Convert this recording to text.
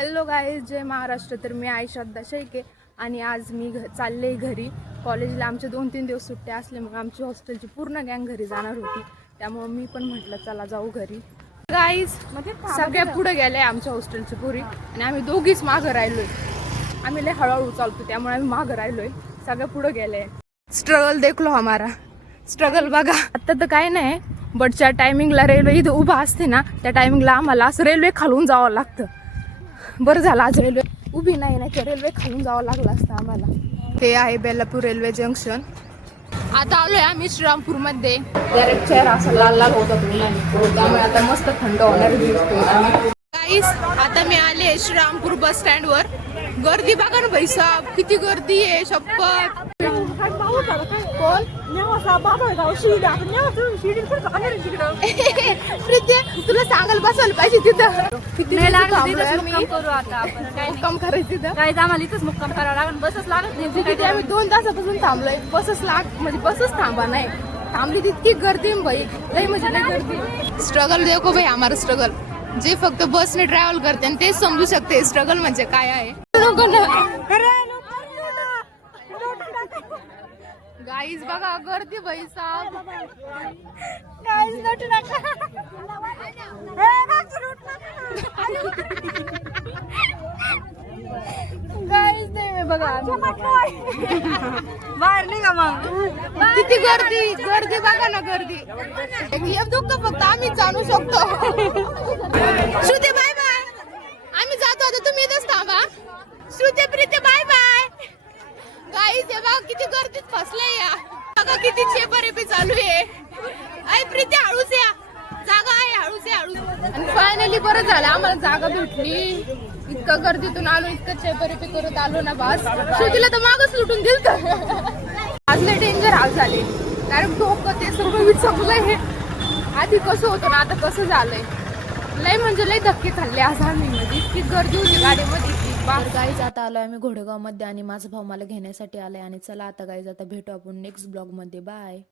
Hello guys, जय महाराष्ट्र. तर मी आई श्रद्धा शेळके आणि आज मी चालले घरी. कॉलेजला आमचे 2-3 दिवस सुट्ट्या असल्यामुळे आमची हॉस्टेलची पूर्ण गँग घरी जाणार होती, त्यामुळे मी पण म्हटलं चला जाऊ घरी. गाईज सगळ्या पुढे गेले आमच्या हॉस्टेलची पुरी आणि आम्ही दोघीच मागं राहिलोय. आम्ही लय हळूहळू चालतो त्यामुळे आम्ही मागं राहिलोय, सगळ्या पुढे गेले. स्ट्रगल देखलो हमारा, स्ट्रगल बघा. आता तर काय नाही, बट ज्या टायमिंगला रेल्वे इथं उभा असते ना त्या टायमिंगला आम्हाला असं रेल्वे खालून जावं लागतं. बरं झालं आज रेल्वे उभी नाही ना, तर रेल्वे खालून जावं लागलं असतं आम्हाला. हे आहे बेलापूर रेल्वे जंक्शन. आता आलोय आम्ही श्रीरामपूर मध्ये. डायरेक्ट चेहरा असा लाल लाल होता त्यामुळे आता मस्त थंड होणार दिसतोय. गाईस आता मी आले श्रीरामपूर बस स्टँड वर. गर्दी बघा ना भाई साहब, किती गर्दी आहे. शपथ कोण तुला सांगाल बसायला पाहिजे तिथं. किती मुक्काम करायचं तिथं. काय आम्हाला इथंच मुक्काम करावं लागेल, बसच लागत नाही. आम्ही 2 तासापासून थांबलोय, बसच म्हणजे बसच थांबा नाही. थांबली तितकी गर्दी भाई, लई म्हणजे लई गर्दी. स्ट्रगल देखो भाई हमारा स्ट्रगल. जे फक्त बसने ट्रॅव्हल करते आणि तेच समजू शकते स्ट्रगल म्हणजे काय आहे. गाईज बघा गर्दी भाई साहब. गाईज नाही बघा बाहेर निघा मग. किती गर्दी गर्दी बघा ना, गर्दी. एक दुःख फक्त आम्ही जाणू शकतो. श्रुती बाय बाय, आम्ही जातो आता, तुम्ही इथंच थांबा. Shruti Preeti bye bye. Guys हे बघा किती गर्दीत फसले या. बघा किती चेपरेपी चालू आहे. आई प्रीती हळूच या, जागा आहे हळूच आहे हळूच. आणि फायनली बरं झालं आम्हाला जागा भेटली. इतकं गर्दीतून आलो, इतकं चेपरेपी करत आलो ना बस. श्रुतीला तर मागच लुटून दिलं. आज लय डेंजर हाल झाले, कारण डोकं ते सर्व विचारलंय. हे आधी कसं होतं ना आता कसं झालंय. लय म्हणजे लय धक्के खाल्ले आज आम्ही. मध्ये इतकी गर्दी होती गाडीमध्ये. गाईज आता आलो आम्ही घोडेगाव मध्ये आणि माझा भाऊ मला घेण्यासाठी आलाय. आणि चला आता गाईज आता भेटू आपण नेक्स्ट ब्लॉग मध्ये. बाय.